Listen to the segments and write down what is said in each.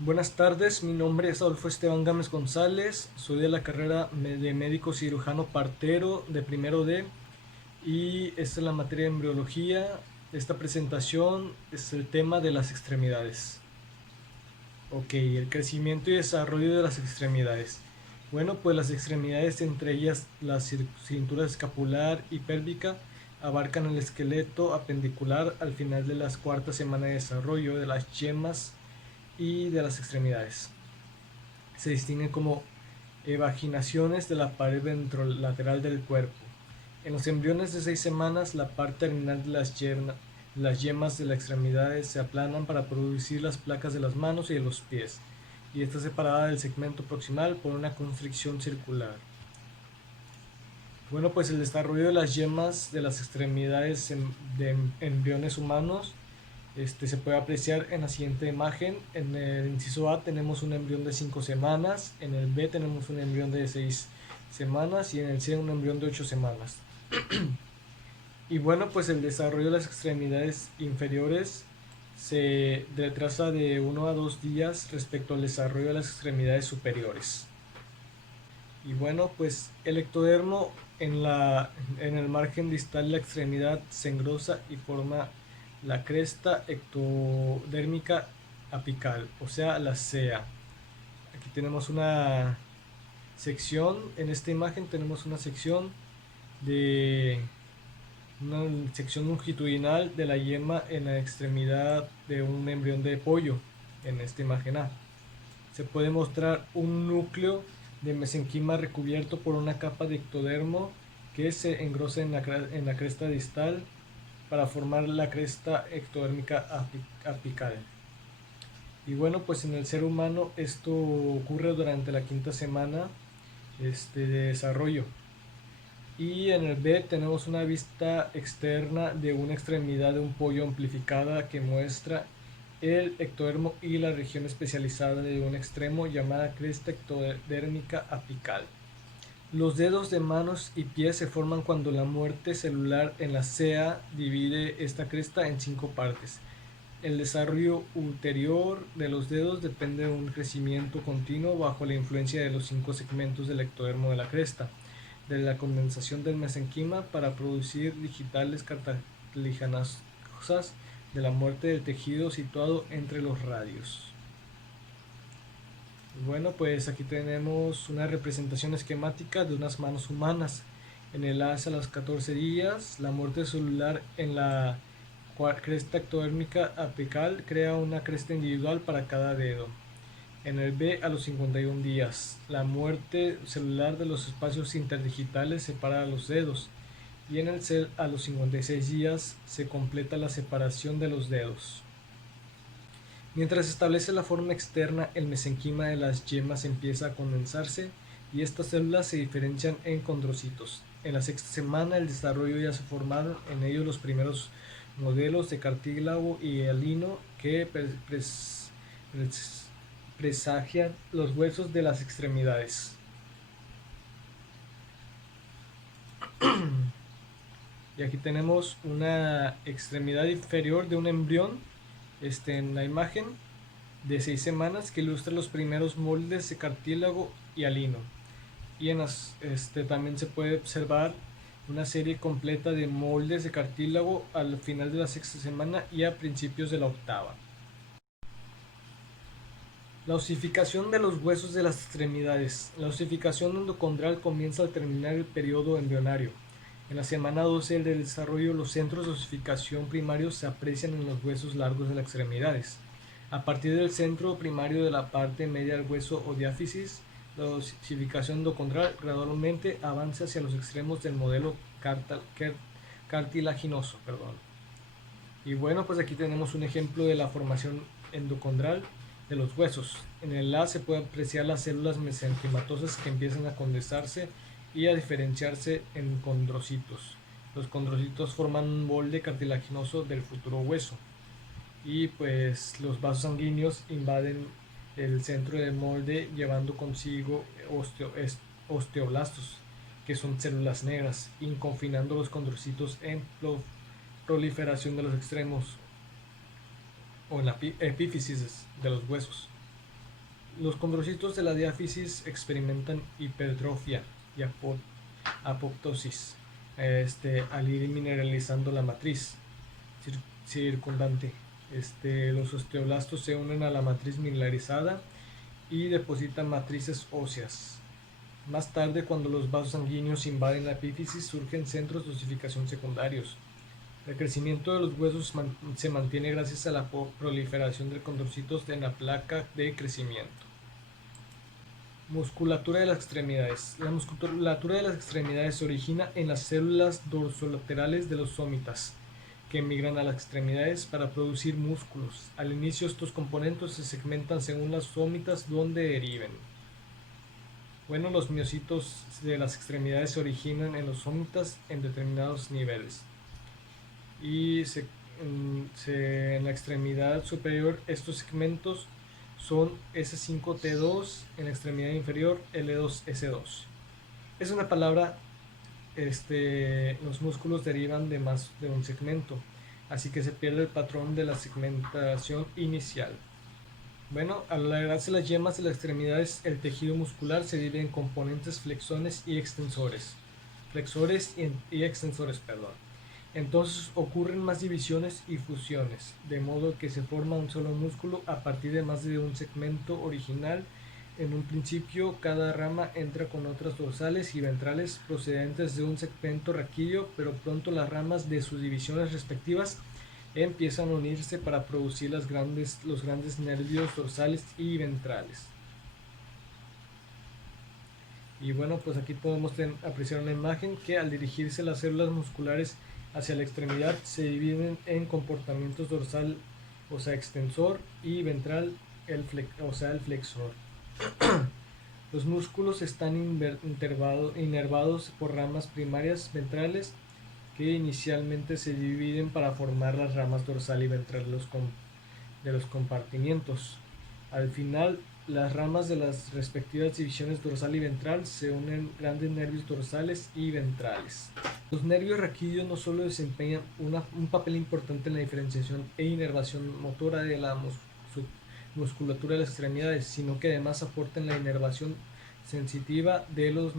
Buenas tardes, mi nombre es Adolfo Esteban Gámez González, soy de la carrera de médico cirujano partero de primero D y esta es la materia de embriología. Esta presentación es el tema de las extremidades. Ok, el crecimiento y desarrollo de las extremidades. Bueno, pues las extremidades, entre ellas la cintura escapular y pélvica, abarcan el esqueleto apendicular al final de la cuarta semana de desarrollo de las yemas y de las extremidades. Se distinguen como evaginaciones de la pared ventrolateral del cuerpo. En los embriones de 6 semanas, la parte terminal de las yemas de las extremidades se aplanan para producir las placas de las manos y de los pies, y está separada del segmento proximal por una constricción circular. Bueno, pues el desarrollo de las yemas de las extremidades de embriones humanos se puede apreciar en la siguiente imagen. En el inciso A tenemos un embrión de 5 semanas, en el B tenemos un embrión de 6 semanas y en el C un embrión de 8 semanas. Y bueno, pues el desarrollo de las extremidades inferiores se retrasa de 1 a 2 días respecto al desarrollo de las extremidades superiores. Y bueno, pues el ectodermo en el margen distal de la extremidad se engrosa y forma la cresta ectodérmica apical, o sea, la CEA. Aquí tenemos una sección, en esta imagen tenemos de una sección longitudinal de la yema en la extremidad de un embrión de pollo, en esta imagen A. Se puede mostrar un núcleo de mesenquima recubierto por una capa de ectodermo que se engrosa en la cresta distal para formar la cresta ectodérmica apical. Y bueno, pues en el ser humano esto ocurre durante la quinta semana de desarrollo. Y en el B tenemos una vista externa de una extremidad de un pollo amplificada que muestra el ectodermo y la región especializada de un extremo llamada cresta ectodérmica apical. Los dedos de manos y pies se forman cuando la muerte celular en la CEA divide esta cresta en 5 partes. El desarrollo ulterior de los dedos depende de un crecimiento continuo bajo la influencia de los 5 segmentos del ectodermo de la cresta, de la condensación del mesenquima para producir digitales cartilaginosas, de la muerte del tejido situado entre los radios. Bueno, pues aquí tenemos una representación esquemática de unas manos humanas. En el A a los 14 días, la muerte celular en la cresta ectodérmica apical crea una cresta individual para cada dedo. En el B a los 51 días, la muerte celular de los espacios interdigitales separa los dedos. Y en el C a los 56 días se completa la separación de los dedos. Mientras se establece la forma externa, el mesenquima de las yemas empieza a condensarse y estas células se diferencian en condrocitos. En la sexta semana del desarrollo ya se formaron en ellos los primeros modelos de cartílago y hialino que presagian los huesos de las extremidades. Y aquí tenemos una extremidad inferior de un embrión en la imagen de 6 semanas que ilustra los primeros moldes de cartílago y alino. Y también se puede observar una serie completa de moldes de cartílago al final de la sexta semana y a principios de la octava. La osificación de los huesos de las extremidades. La osificación endocondral comienza al terminar el periodo embrionario. En la semana 12 del desarrollo, los centros de osificación primarios se aprecian en los huesos largos de las extremidades. A partir del centro primario de la parte media del hueso o diáfisis, la osificación endocondral gradualmente avanza hacia los extremos del modelo cartilaginoso. Y bueno, pues aquí tenemos un ejemplo de la formación endocondral de los huesos. En el A se puede apreciar las células mesenquimatosas que empiezan a condensarse y a diferenciarse en condrocitos. Los condrocitos forman un molde cartilaginoso del futuro hueso. Y pues los vasos sanguíneos invaden el centro del molde llevando consigo osteoblastos, que son células negras, y confinando los condrocitos en proliferación de los extremos o en la epífisis de los huesos. Los condrocitos de la diáfisis experimentan hipertrofia y apoptosis al ir mineralizando la matriz circundante. Los osteoblastos se unen a la matriz mineralizada y depositan matrices óseas. Más tarde, cuando los vasos sanguíneos invaden la epífisis, surgen centros de osificación secundarios. El crecimiento de los huesos se mantiene gracias a la proliferación de condrocitos en la placa de crecimiento. Musculatura de las extremidades. La musculatura de las extremidades se origina en las células dorsolaterales de los sómitas, que emigran a las extremidades para producir músculos. Al inicio, estos componentes se segmentan según las sómitas donde deriven. Bueno, los miocitos de las extremidades se originan en los sómitas en determinados niveles. Y en la extremidad superior, estos segmentos son S5T2, en la extremidad inferior L2S2. Es una palabra, los músculos derivan de más de un segmento, así que se pierde el patrón de la segmentación inicial. Bueno, al alargarse las yemas de las extremidades, el tejido muscular se divide en componentes flexores y extensores. Entonces ocurren más divisiones y fusiones, de modo que se forma un solo músculo a partir de más de un segmento original. En un principio, cada rama entra con otras dorsales y ventrales procedentes de un segmento raquídeo, pero pronto las ramas de sus divisiones respectivas empiezan a unirse para producir los grandes nervios dorsales y ventrales. Y bueno, pues aquí podemos apreciar una imagen que al dirigirse las células musculares hacia la extremidad se dividen en comportamientos dorsal, o sea, extensor, y ventral, el flexor. Los músculos están inervados por ramas primarias ventrales que inicialmente se dividen para formar las ramas dorsal y ventral de los compartimientos. Al final, las ramas de las respectivas divisiones dorsal y ventral se unen grandes nervios dorsales y ventrales. Los nervios raquídeos no solo desempeñan un papel importante en la diferenciación e inervación motora de la musculatura de las extremidades, sino que además aportan la inervación sensitiva de los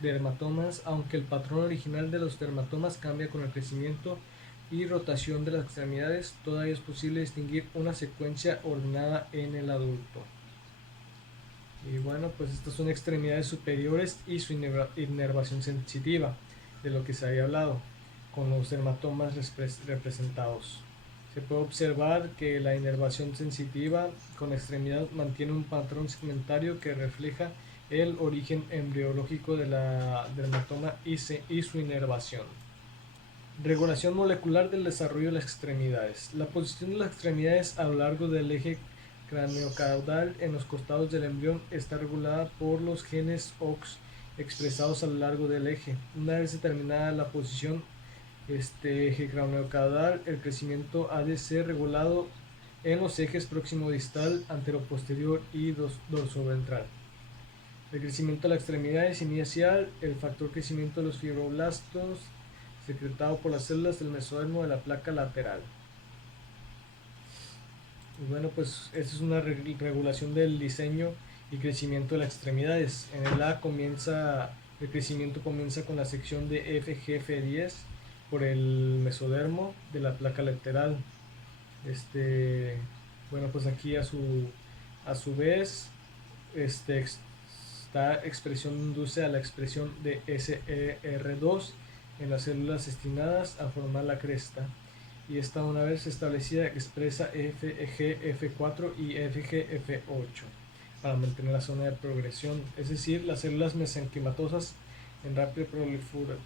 dermatomas, aunque el patrón original de los dermatomas cambia con el crecimiento y rotación de las extremidades. Todavía es posible distinguir una secuencia ordenada en el adulto. Y bueno, pues estas son extremidades superiores y su inervación sensitiva, de lo que se había hablado, con los dermatomas representados. Se puede observar que la inervación sensitiva con extremidad mantiene un patrón segmentario que refleja el origen embriológico de la dermatoma y su inervación. Regulación molecular del desarrollo de las extremidades. La posición de las extremidades a lo largo del eje craneocaudal en los costados del embrión está regulada por los genes OX expresados a lo largo del eje. Una vez determinada la posición eje craneocaudal, el crecimiento ha de ser regulado en los ejes próximo distal, anteroposterior y dorsoventral. El crecimiento de la extremidad es inicial. El factor crecimiento de los fibroblastos secretado por las células del mesodermo de la placa lateral. Y bueno, pues esta es una regulación del diseño y crecimiento de las extremidades. En el A el crecimiento comienza con la sección de FGF10 por el mesodermo de la placa lateral. Bueno, pues aquí a su vez esta expresión induce a la expresión de SER2 en las células destinadas a formar la cresta, y esta, una vez establecida, expresa FGF4 y FGF8 para mantener la zona de progresión, es decir, las células mesenquimatosas en rápida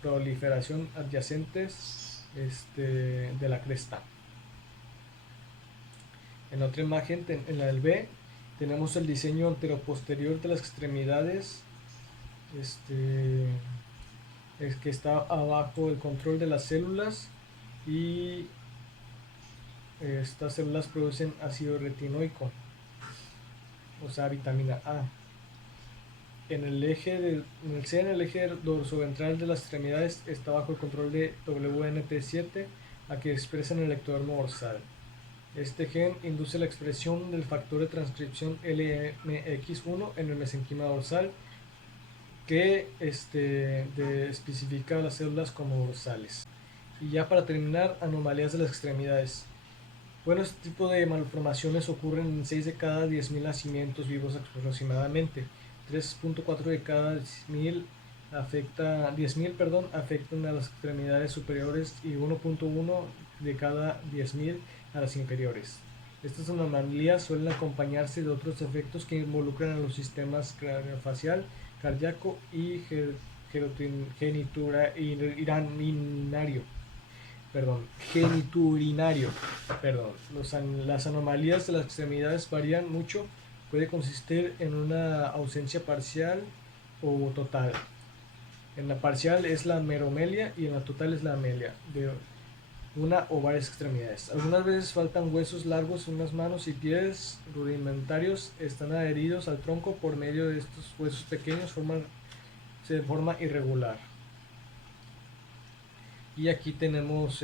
proliferación adyacentes de la cresta. En la otra imagen, en la del B, tenemos el diseño anteroposterior de las extremidades, es que está abajo el control de las células, y estas células producen ácido retinoico, o sea, vitamina A. En el eje dorsoventral de las extremidades está bajo el control de WNT7, a que expresan el ectodermo dorsal. Este gen induce la expresión del factor de transcripción LMX1 en el mesenquima dorsal que especifica las células como dorsales. Y ya para terminar, anomalías de las extremidades. Bueno, este tipo de malformaciones ocurren en 6 de cada 10.000 nacimientos vivos aproximadamente. 3.4 de cada 10.000 afectan a las extremidades superiores y 1.1 de cada 10.000 a las inferiores. Estas anomalías suelen acompañarse de otros efectos que involucran a los sistemas craneofacial, cardíaco y genituurinario. Genituurinario. Las anomalías de las extremidades varían mucho. Puede consistir en una ausencia parcial o total. En la parcial es la meromelia y en la total es la amelia de una o varias extremidades. Algunas veces faltan huesos largos en las manos y pies rudimentarios están adheridos al tronco por medio de estos huesos pequeños de forma irregular. Y aquí tenemos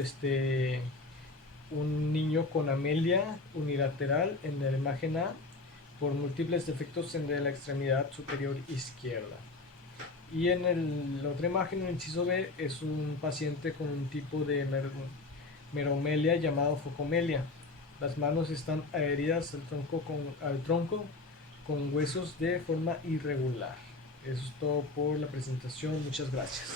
un niño con amelia unilateral en la imagen A por múltiples defectos en la extremidad superior izquierda. Y en la otra imagen, en el inciso B, es un paciente con un tipo de meromelia llamado focomelia. Las manos están adheridas al tronco con huesos de forma irregular. Eso es todo por la presentación. Muchas gracias.